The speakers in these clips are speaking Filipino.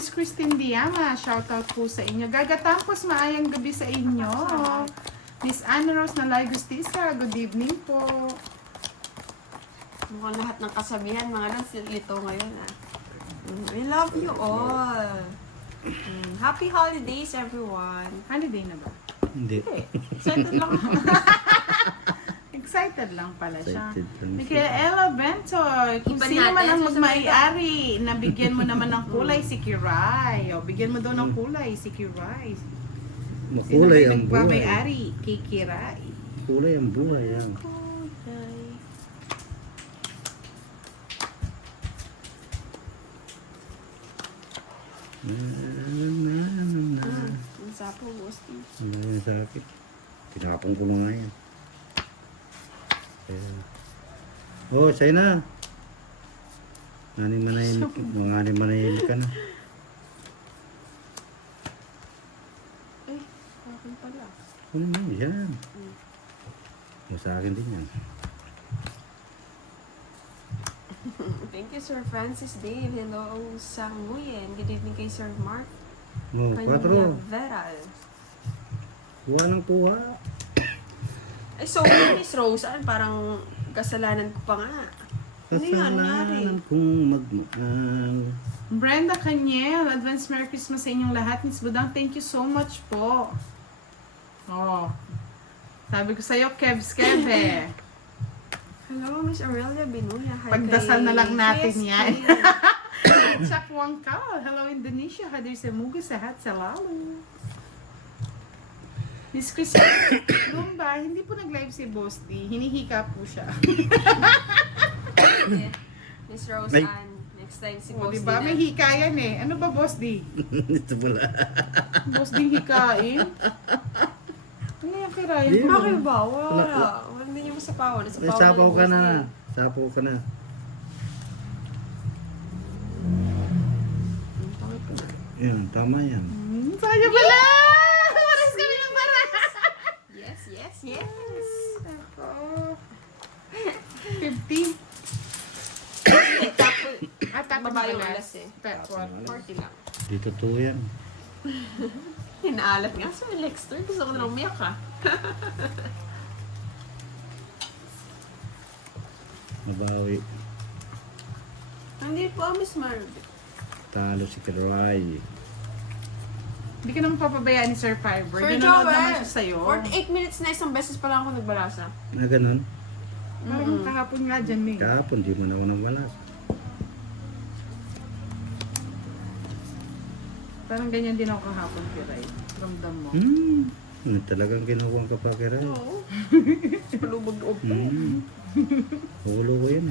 Miss Christine Diama, shoutout po sa inyo. Gagatapos maayang gabi sa inyo. Miss Anna Rose na Lai Gustisa, good evening po. Mukhang lahat ng kasabihan, mga lito ngayon ah. I love you all. Happy holidays, everyone. Holiday na ba? Hindi. Excited lang ako. Excited lang pala siya. Excited lang siya. Michaela Bentoy, kung Iba sino natin, man ang susunod magmay-ari, nabigyan mo naman ng kulay si Kiray. O, bigyan mo daw ng kulay si Kiray. Sino ba Makulay yung ang buhay. nagmamay-ari kay Kiray? Kulay ang buhay yan. Ang sapo, Bosti. Ano yung sakit? Tinapong ko na nga yan. Ayan. Oh, sa'yo na. Mga manahimik ka na. Eh, akin pala. Ano naman yan? Sa akin din yan. Thank you, Sir Francis Dave. Hello, Sang Nguyen. Good evening kay Sir Mark. Oh, 4. Veral. Kuha ng kuha. Ay, so, Miss Rose, parang kasalanan ko pa nga. Ano yan, nangyari? Kasalanan kong magmahal. Brenda Caniel, advance Merry Christmas sa inyong lahat. Miss Budang, thank you so much po. Oh, sabi ko sa'yo, Kevs Kev eh. Hello, Miss Aurelia Binuya. Hi, Pagdasal na lang natin Yes, yan. yes. Chuck Wangkal, hello Indonesia, hadir sa Mugu, sehat selalu. Miss Christine Lumba, hindi po nag-live si Boss D. Hinihika po siya. Miss Rose Ay. Ann, next time si O, Boss diba? May hika yan eh. Ano ba, Boss D? Ito pala. Boss D hikain? Ano yung kirayan Di ko? Bakit ba? Wala. Hindi niyo masapawan. Sapaw ka na. Sapaw ka na. Yan, tama yan. Saya pala! Paras kami ng paras! Yes, yes, yes. Ako. 50. At tapos Baba yung alas. alas eh. Pero, 40 lang. Di totoo yan. Hinaalat nga sa Lexter. Gusto ko na umiyak ha. Mabawi. Hindi po, Miss Marv. Talo si Kiray. Hindi ka naman papabayaan ni Sir Fiber. Sir Nanonood naman Joel, siya sa'yo. 48 minutes na isang beses pa lang ako nagbalasa. Na ganun. Parang kahapon nga dyan, May. Kahapon, di man ako nagmalas. Parang ganyan din ako kahapon, Kiray. Ramdam mo. Ano talagang kinukuha ka pa, Kiray? Oo. Palubog-loob pa. Hulo ko yan.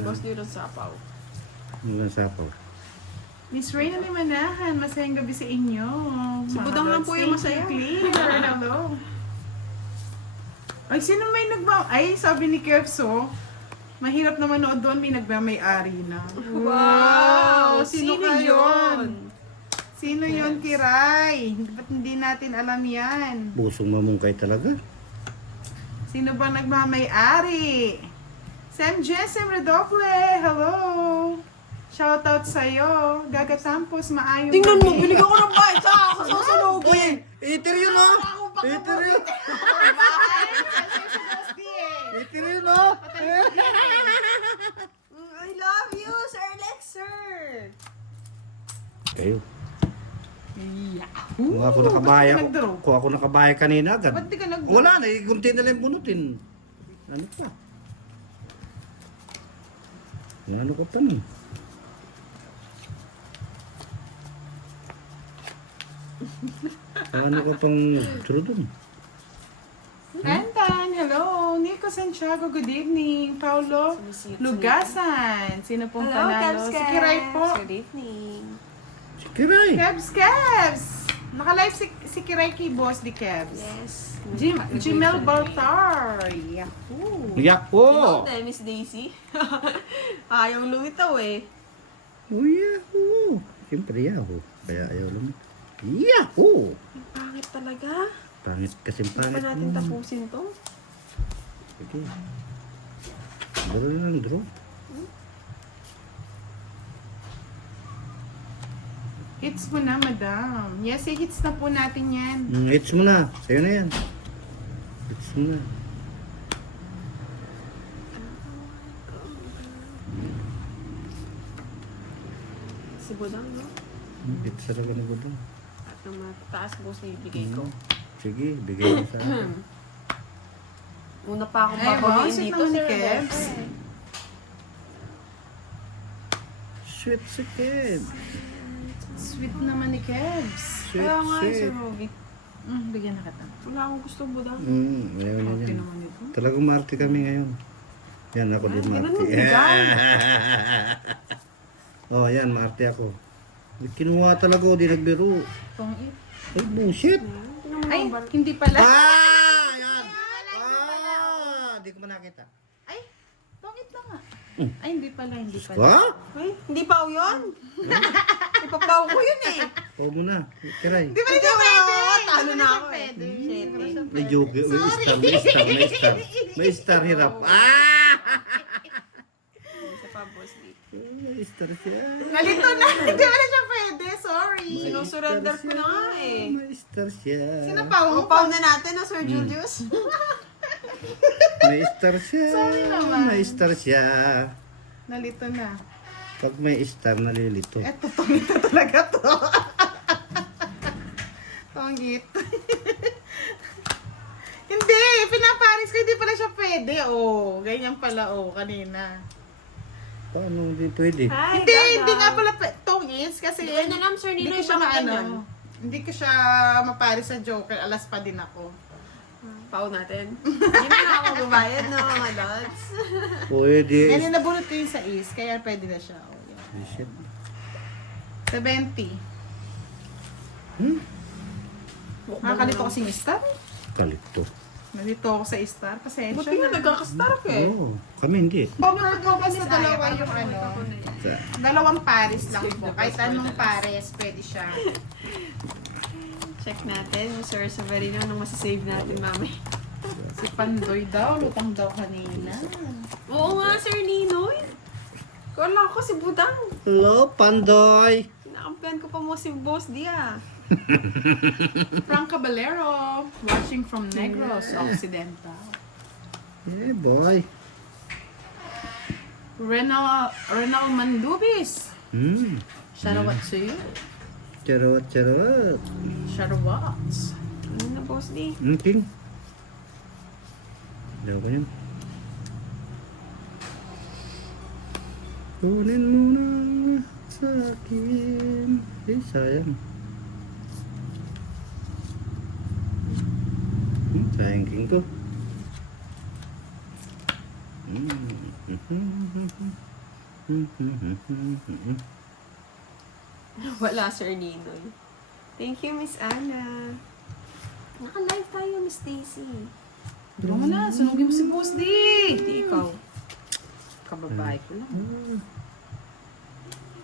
Boss dito sa sapaw. Walang sapaw. Miss Reyna Limanahan, masayang gabi sa inyo. Si Mga Budang lang lods, po yung thank you, masaya. Clear. Hello. Ay, sino may Ay, sabi ni Kevso, mahirap na manood doon, may nagmamay-ari na. Wow! Sino Sino ka yun? Sino yun, Kiray? Ba't hindi natin alam yan? Busong mamungkay talaga. Sino ba nagmamay-ari? Sam Jesem Redoble, hello! Shoutout sa'yo. Gagatampos, maayong Tingnan mo, gabi. binigyan ko ng bite sa ako sa salugin. Iter yun, oh! Iter yun! Iter yun, oh! I love you, Sir Lexer. Kayo. Yahoo! Kung ako nakabaya, Ba't ka nag-draw? kung ako nakabaya kanina agad. Ba't di ka nag-draw? Wala na, kunti na lang bunutin. Ano pa? Ano ko pa nun? Ano ko pang draw dun? Antan, hello! Nico Santiago, good evening. Paulo Lugasan, sino pong Hello, panalo? Kebs Si Kiray po. Good evening. Si Kiray! Kebs! Naka-live si Kiray kay Boss di Kebs. Yes. Jimel Baltar. Yahoo! Yako! Ikaw, Miss Daisy. Ayaw lumitaw eh. Oh, yahoo! Siyempre yahoo. Kaya ayaw lang. Yahoo! Ang pangit talaga. Pangit kasi Hindi pa pangit natin mo. tapusin to. Sige. Draw na lang, draw. Hits mo na, madam. Yes, hits na po natin yan. Hits mo na. Sa'yo na yan. Hits mo na. Si Budang, no? Hits talaga na gusto. At ang mataas boss na ibigay ko. Sige, bigay mo sa akin. Una pa akong Ay, wow, babawiin sweet dito, naman ni Sir Kebs. Rodolfo. Sweet si Ked. Sweet naman ni Kebs. Sweet, Kaya nga, Sir sweet. Rovi. Bigyan na kita. Wala akong gusto, Budang. Ayaw niya Okay yan. naman ito. Talagang marte kami ngayon. Yan, ako din Ganun marte. mo bigay. Oh, yan, marte ako. Kinuha talaga ako, di nagbiro. Pang it. Ay, bullshit. Ay, hindi pala. Yan! Di ko man nakita. Ay, pang it lang nga. Ay, hindi pala, hindi pala. Ha? Ay, hindi pa ako yun. Ipapaw ko yun eh. Huwag mo na. Kiray. Di ba siya pwede? Talo na ako eh. Pwede. Shit eh. May joke. May star hirap. Isa pa, boss. May star siya. Nalito na. Hindi pala siya pwede. Sorry. Sinusurrender ko na nga eh. May star siya. Sino pa? Upaw na natin na Sir Julius. May star siya. Sorry naman. May star siya. Nalito na. Pag may star, nalilito. Eto, tongito talaga to. Tongit. Hindi, pinaparis ko, hindi pala siya pwede. Oh, ganyan pala, oh, kanina. Paano hindi pwede? Ay, Hindi nga pala tongits kasi Hindi ko na alam, Sir hindi Ninoy, ko siya bakit ganyan? maano. Hindi ko siya maparis sa Joker, alas pa din ako. Pau natin. Hindi na ako babayad no, mga lods. Pwede. Ganyan nabulot ko yung sa is, kaya pwede na siya. Oh, yan. Shit. 70. Hmm? Nakakalito ko si Star. Kalito. Nalito ako sa Star, pasensya Buti nga na. nagkakastar ka eh. Oo. Kami hindi. Over ko basta dalawa yung ano. Sa, Dalawang pares lang po. Kahit anong pares, pwede siya. Check natin, Sir Severino, anong masasave natin mamay. Si Pandoy daw, lutang daw kanina. Oo nga, Sir Ninoy. Kala ko si Budang. hello, Pandoy. Kinakampihan ko pa mo si Boss Dia. Frank Caballero, watching from Negros Occidental. Yeah, boy. Renal Mandubis. Shout Shout to you. Charot, charot. Shout out. Ano na, Boss D? King. Daw ko yun. Kunin mo na sa akin. Eh, sayang. Sayang king ko. Wala, Sir Ninoy. Thank you, Miss Anna. Naka-live tayo, Miss Stacy. Dito mo na, sunugin mo si Boss D. Hindi ikaw. Kababae ko lang.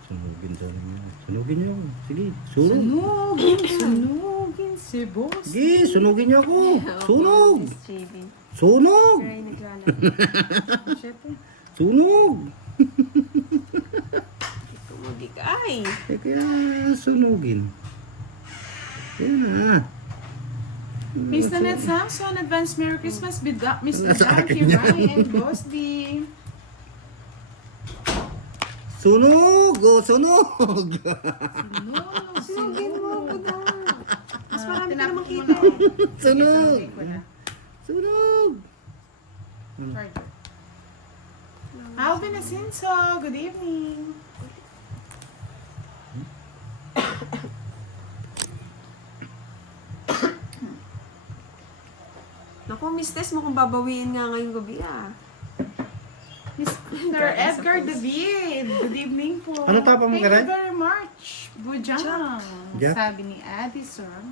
Sunugin sa niya. Sunugin niyo ako. Sige, sunog. Sunugin si Boss. Sige, sunugin niyo ako. Sunog. Miss JB. Sunog. Sir ay naglalaro. Siyempre. Sunog. Tumudig ay. Eh, kaya sunugin. Yan na. Miss Nanette Samson, advance Merry Christmas, Miss Nasa akin Bianchi, yan. Rai, and Boss D. Sunog! Oh, sunog! Sinugin mo, Buda. Mas marami ka namang Tinapos mo kita. na, oh. Sunog! Sinugin ko na. Sunog! Further. Alvin Asinso, good evening. Naku, Miss Tess, mukhang babawiin nga ngayong gabi ah. Mr. Edgar David, good evening po. Ano tapang mo, Thank Karay? you very much. Bujang. Jack. Sabi ni Addison.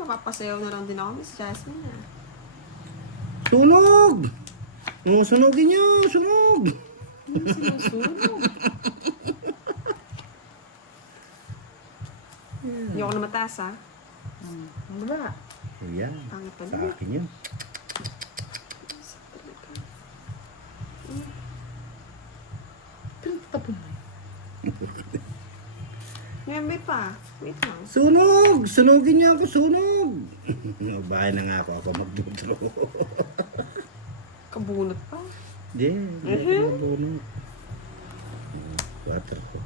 Mapapasayaw na lang din ako, Miss Jasmine ah. Sunog! Oh, sunugin niyo! Sunog! Sinusunog. Hindi ako na mataas ah. Ano ba? Oh, yan. Pangit pa Sa din. akin yun. Pinagtapon mo yun. May pa. Wait lang. Sunog! Sunugin niya ako, sunog! Bahay na nga ako magdudro. Kabunot pa. Hindi ako mabunod. Water ko.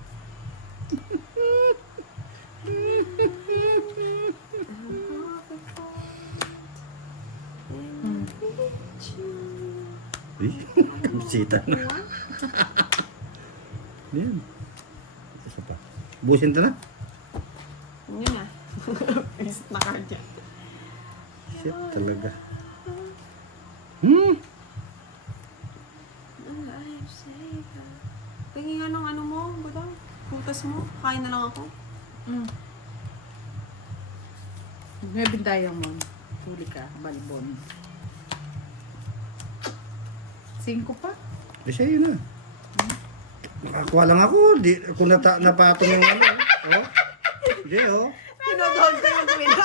Uy, kabisita na. Yan. Isa pa. Busin ta na. Yun na. Face na card yan. Shit talaga. Tingin nga ng ano mo, buta. Putas mo. Kain na lang ako. May bintayang mo. Huli ka, balbon. 5 pa? Eh, siya yun na. Nakakuha lang ako. Di, kung napatong yung ano. Oh. Hindi, oh. Pinodol ko yung pina.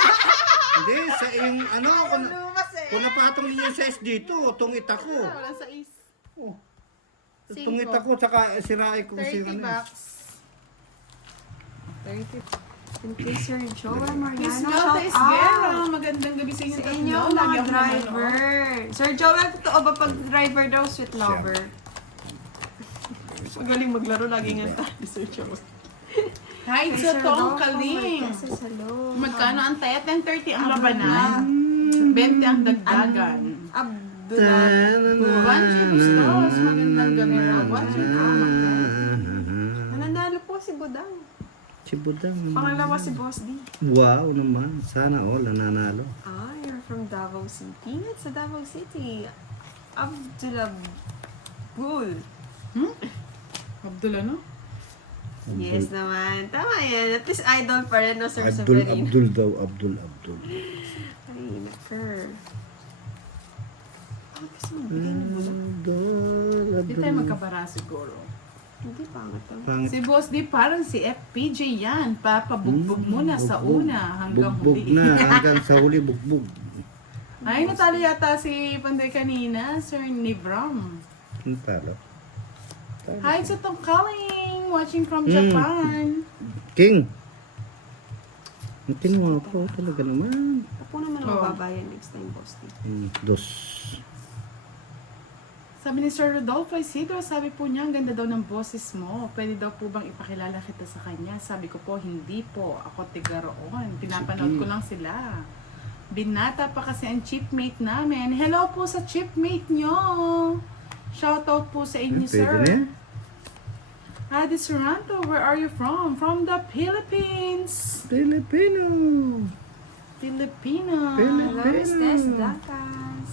Hindi, sa yung ano. Lumas eh. Kung napatong niyo yung size dito, tungit ako. Wala sa is. Oh. Cinco. Tungit ako, tsaka siraay ko kasi 30 ano. bucks. 30. Thank you, Sir Joel Miss Mariano. Malta Shout Isguera. out. Magandang gabi sa inyo. Sa inyong mga driver. Sir Joel, totoo ba pag driver daw, sweet lover? Magaling maglaro, lagi nga tayo, Sir Joel. Hi, Kay sa Sir Tong Rodolfo Kaling. Marquez, hello. Magkano ang tayat? 10:30 ang labanan. 20 ang dagdagan. Abdullah. Wanchi Bustos. Magandang gabi na. Wanchi Nananalo po si Budang. Si Budang. Pangalawa si Boss D. Wow naman. Sana all nananalo. Ah, you're from Davao City. Sa Davao City. Abdullah Bull. Abdul ano? Yes naman. Tama yan. At least idol pa rin, no, Sir Abdul Severino. Abdul daw. Abdul. Ay, naker. Bakit kasi magbigay ng Budang? Hindi tayo magkabara siguro. Hindi, pangat lang. Pangit. Si Boss D parang si FPJ yan. Papabugbog muna sa una hanggang Bugbog huli. na. Hanggang sa huli bugbog. Ay, natalo yata si Panday kanina, Sir Nivram. Ang talo. Hi sa Tong Kaling, watching from Japan. King. Ang kinuha ko talaga naman. Ako naman ang Oh. babayan next time, Boss D. Dos. Sabi ni Sir Rodolfo Isidro, sabi po niya, ang ganda daw ng boses mo. Pwede daw po bang ipakilala kita sa kanya? Sabi ko po, hindi po. Ako tigaroon. Pinapanood ko lang sila. Binata pa kasi ang chipmate namin. Hello po sa chipmate nyo. Shoutout po sa inyo, Pwede sir. na yan. Adi Suranto, where are you from? From the Philippines. Filipino. Filipino. Hello, Estes Dacas.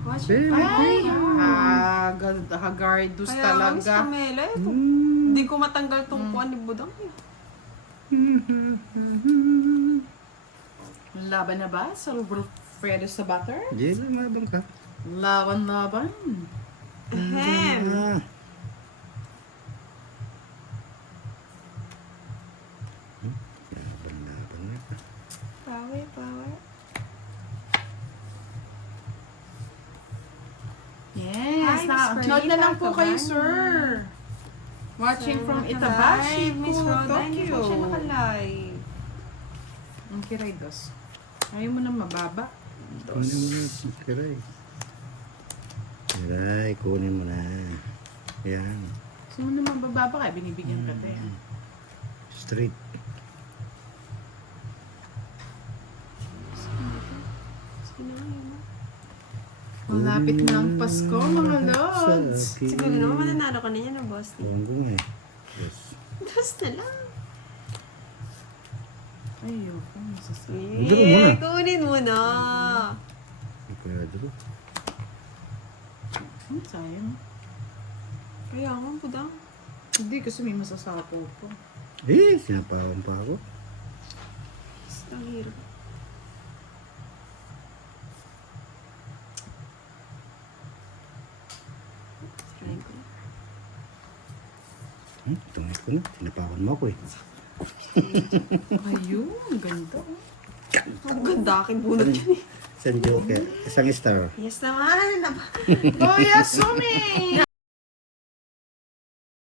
Watching Very from Ay, Hong hagardus Kaya nga, Miss talaga. Camela, ito. Hindi ko matanggal tong kuwan ni Budang. Eh. Laban na ba sa Wilfredo sa butter? Di lang nga ka. Laban. Ahem. Ah. Laban na ka. Power. Yes, Hi, Miss note na lang po Perlita kayo, Cabano. sir. Watching Sir, from nakalive. Itabashi Miss po, Rhoda, hindi po siya Tokyo. nakalive. Ang kiray dos. Ayaw mo na mababa. Kunin mo na. Kiray. Kiray, kunin mo na. Yan. Gusto mo na mababa kaya binibigyan ka tayo. Straight. Sige na, yun na. Malapit na ang Pasko, mga lods. Siguro naman mananalo ka na yan, no, Boss D. Huwag ko nga eh. Yes. Dos na lang. Ayoko, masasabi. Hindi ko muna. Kunin mo na. Pwede ko. Sayang. Kaya nga, Budang. Hindi, kasi may masasapo po. Eh, sinapawan pa ako. Ang hirap. Try ko. Tungit ko na. Sinapawan mo ako eh. Ayun, ganda. Ang ganda akin bunot yun eh. Isang joke eh. Isang star. Yes naman. Kuya Sumi!